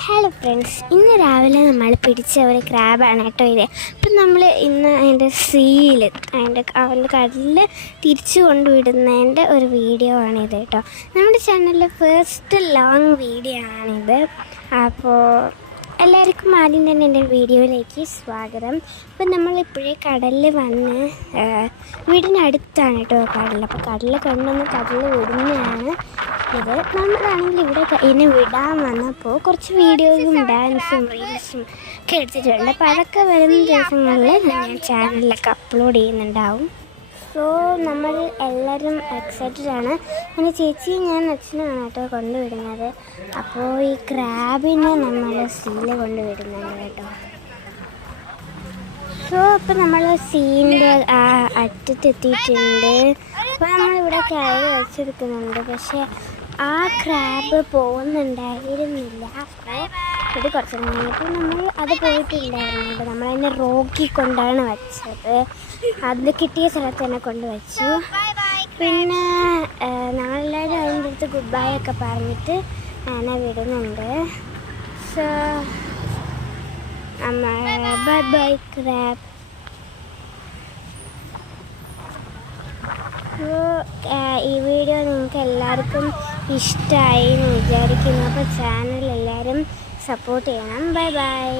Hello friends, ഇന്ന് രാവിലെ നമ്മൾ പിടിച്ച ഒരു ക്രാബാണ് കേട്ടോ ഇത്. അപ്പം നമ്മൾ ഇന്ന് അതിൻ്റെ അതിൻ്റെ കടലിൽ തിരിച്ചു കൊണ്ടുവിടുന്നതിൻ്റെ ഒരു വീഡിയോ ആണിത് കേട്ടോ. നമ്മുടെ ചാനലിലെ ഫസ്റ്റ് ലോങ് വീഡിയോ ആണിത്. അപ്പോൾ എല്ലാവർക്കും ആദ്യം തന്നെ എൻ്റെ വീഡിയോയിലേക്ക് സ്വാഗതം. അപ്പം നമ്മളിപ്പോഴേ കടലിൽ വന്ന് വീടിനടുത്താണ് കേട്ടോ കടൽ. അപ്പോൾ കടലിൽ കൊണ്ടുവന്ന് കടലിൽ വിടുന്നതാണ് ഇത്. നമ്മളാണെങ്കിൽ ഇവിടെ ഇതിനെ വിടാൻ വന്നപ്പോൾ കുറച്ച് വീഡിയോസും ഡാൻസും റീൽസും ഒക്കെ എടുത്തിട്ടുണ്ട്. അപ്പോൾ അതൊക്കെ വരുന്ന ദിവസങ്ങളിൽ ഞാൻ ചാനലിലൊക്കെ അപ്ലോഡ് ചെയ്യുന്നുണ്ടാവും. സോ നമ്മൾ എല്ലാവരും എക്സൈറ്റഡ് ആണ്. പിന്നെ ചേച്ചി ഞാൻ അച്ഛനാണ് കേട്ടോ കൊണ്ടുവിടുന്നത്. അപ്പോൾ ഈ ക്രാബിനെ നമ്മൾ സീയിൽ കൊണ്ടുവിടുന്നുണ്ട് കേട്ടോ. സോ അപ്പോൾ നമ്മൾ സീൻ്റെ അറ്റത്തെത്തിയിട്ടുണ്ട്. അപ്പോൾ നമ്മളിവിടെ കയറി വെച്ചെടുക്കുന്നുണ്ട്. പക്ഷേ ആ ക്രാബ് പോകുന്നുണ്ടായിരുന്നില്ല. അപ്പോൾ ഇത് കുറച്ച് കഴിഞ്ഞപ്പോൾ നമ്മൾ അത് പോയിട്ടുണ്ടായിരുന്നു. നമ്മളതിനെ റോക്കി കൊണ്ടാണ് വെച്ചത്. അത് കിട്ടിയ സ്ഥലത്ത് തന്നെ കൊണ്ട് വെച്ചു. പിന്നെ നമ്മളെല്ലാവരും അതിൻ്റെ അടുത്ത് ഗുഡ് ബൈ ഒക്കെ പറഞ്ഞിട്ട് അങ്ങനെ വിടുന്നുണ്ട്. So bye bye crab. ഈ വീഡിയോ നിങ്ങൾക്ക് എല്ലാവർക്കും ഇഷ്ടമായി എന്ന് വിചാരിക്കുന്നു. അപ്പോൾ ചാനൽ എല്ലാവരും സപ്പോർട്ട് ചെയ്യണം. Bye bye.